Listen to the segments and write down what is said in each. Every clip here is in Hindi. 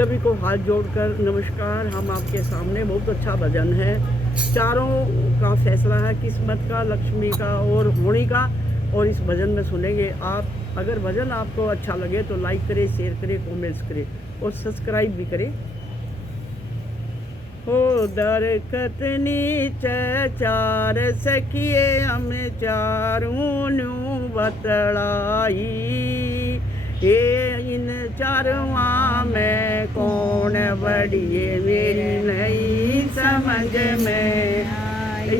सभी को हाथ जोड़कर नमस्कार। हम आपके सामने बहुत अच्छा भजन है, चारों का फैसला है, किस्मत का, लक्ष्मी का और होनी का। और इस भजन में सुनेंगे आप। अगर भजन आपको अच्छा लगे तो लाइक करें, शेयर करें, कमेंट्स करें और सब्सक्राइब भी करें। हो दरखत नीचे चार सखिए हम चारों बतलाई, ये इन चारवा में कौन बड़िए मेरी नहीं समझ में आई।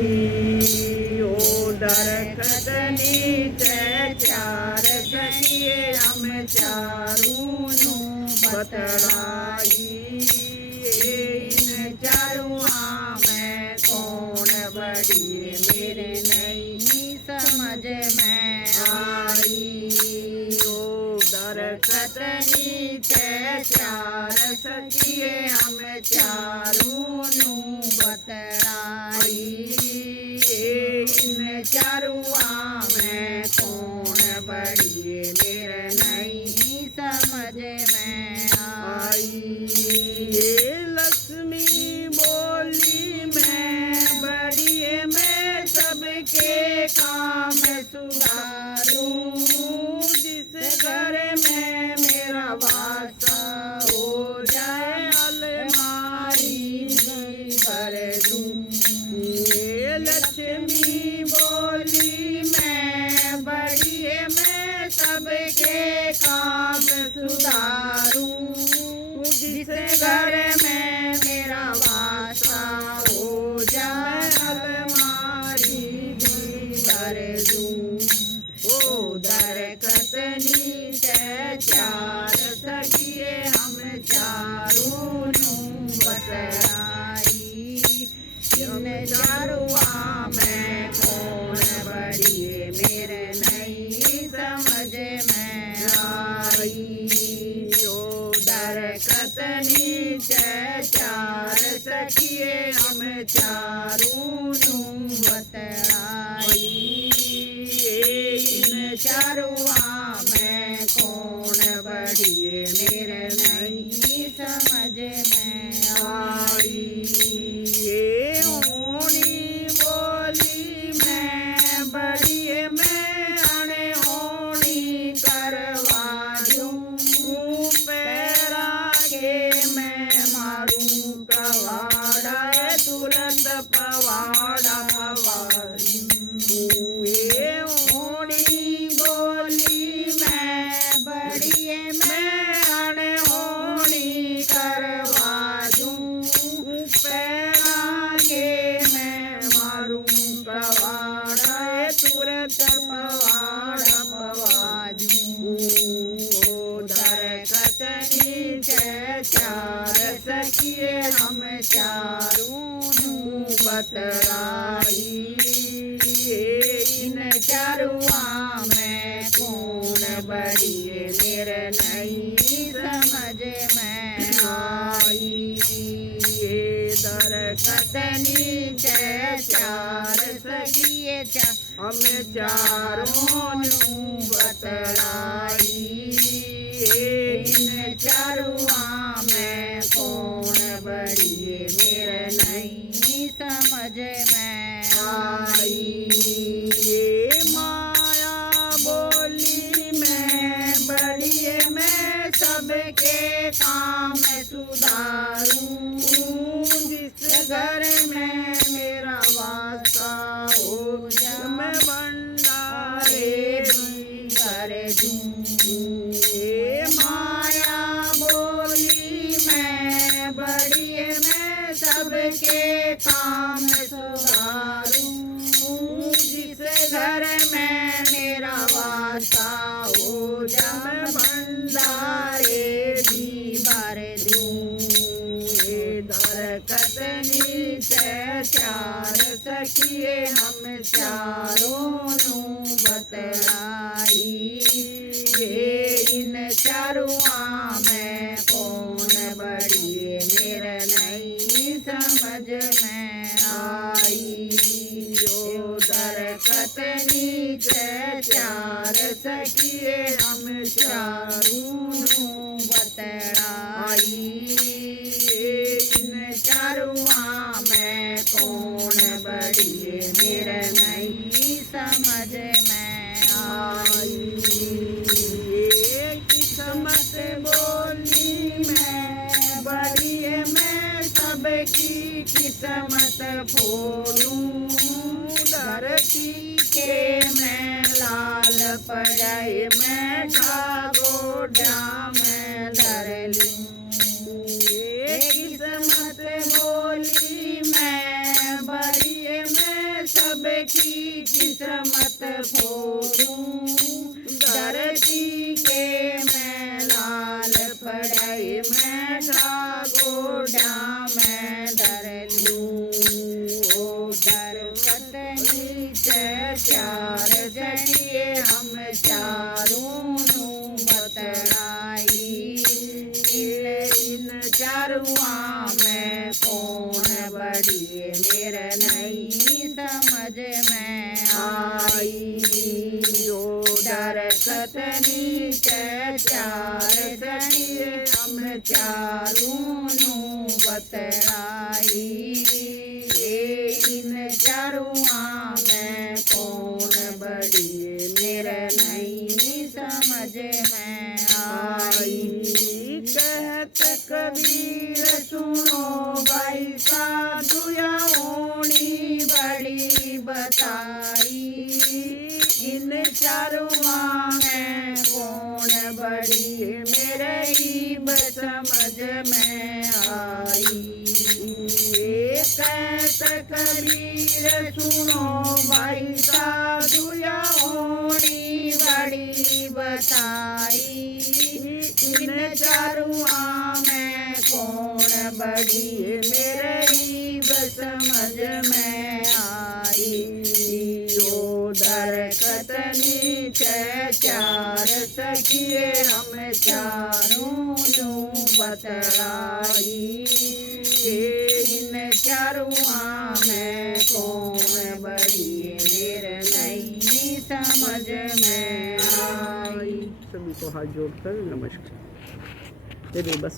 ओ दरखत नीचे चार सखिए हम चारों बतलाई, इन चारुआ में कौन बड़िए मेरे नहीं समझ में आई। ओ दरखत नीचे चार सखिए हम चारों बतलाई, इन चारुआ में कौन बड़िए मेरे नहीं समझ में आई। ये लक्ष्मी बोली मैं बड़िए मैं सबके काम सुधारूं, जिस घर में मेरा वासा हो जाए अलमारी भर दूं। ये लक्ष्मी बोली मैं बड़िए मैं सबके काम सुधारूं, जिस घर में मेरा वासा हो जाए अलमारी भी भर दूं। ओ दरखत नीचे चार सखिए हम चारों बतलाई, इन चारुआ में कौन बड़िए मेरे नहीं समझ में आई। ओ दरखत नीचे चार सखिए हम चारों बतलाई, इन चारुआ में कौन बड़िए मेरे नहीं समझ में आई। ये होनी बोली मैं बड़िए मैं अनहोनी करवा दूं, पैरा के मैं मारूं कवाड़ा तुरंत पवाड़ा पवाड़ी। ये होनी बोली मैं बड़िए मैं अनहोनी करवा दूं, पैरा के मैं मारूं कवाड़ा तुरंत पवाड़ा पवा दूं। ओ दरखत नीचे चार सखिए हम चारों बतलाई, इन चारुआ में कौन बड़िए मेरे नहीं समझ में आई। ये दरखत नीचे चार सखिए हम चारों बतलाई, इन चारुआ में कौन बड़िए मेरे नहीं समझ में आई। ये माया बोली मैं बड़िए मैं सबके काम सुधारूं, जिस घर में मेरा वासा हो जाए मैं भंडारे भी भर दूं। ये माया बोली मैं बड़िए मैं सबके काम सुधारूं, जिस घर में मेरा वासा हो जाए भंडारे भी भर दूं। ये दरखत नीचे चार सखिए हम चारों बतलाई, ये इन चारुआ में कौन बड़िए मेरे नहीं समझ में आई। जो दरखत नीचे चार सखिए हम चारों बतलाई, आई। इन चारुआ में कौन बड़ी मेरे नहीं समझ में आई। ये किस्मत बोली मैं बड़ी मैं सबकी किस्मत फोड़ूं। धरती के मैं लाल पड़े मैं गोडा में धर लूं। ये किस्मत बोली मैं बड़ी मैं सबकी किस्मत फोड़ूं। धरती के मैं लाल पड़े मैं गोडा में धर लूं। ओ दरकत नीचे चार जड़िए हम चारों बतलाई। इन चारुआ में कौन बड़ी मेरे नहीं समझ में आई। ओ दरकत नीचे चार जड़िए हम चारों बतलाई। इन चारुआ में कौन बड़ी मेरे नहीं समझ में आई। कहत कबीर सुनो भाई साधुया होनी बड़ी बताई। इन चारुआ में कौन बड़ी मेरे ही समझ में आई। कहत कबीर सुनो भाई साधुया होनी बड़ी बताई। इन चारुआ में कौन बड़ी मेरे ही समझ में आई। ओ दरकत नीचे चार सखिए हम चारों बतलाई। इन चारुआ में कौन बड़ी मेरे नहीं समझ में आई। सभी को हाथ जोड़कर नमस्कार। बस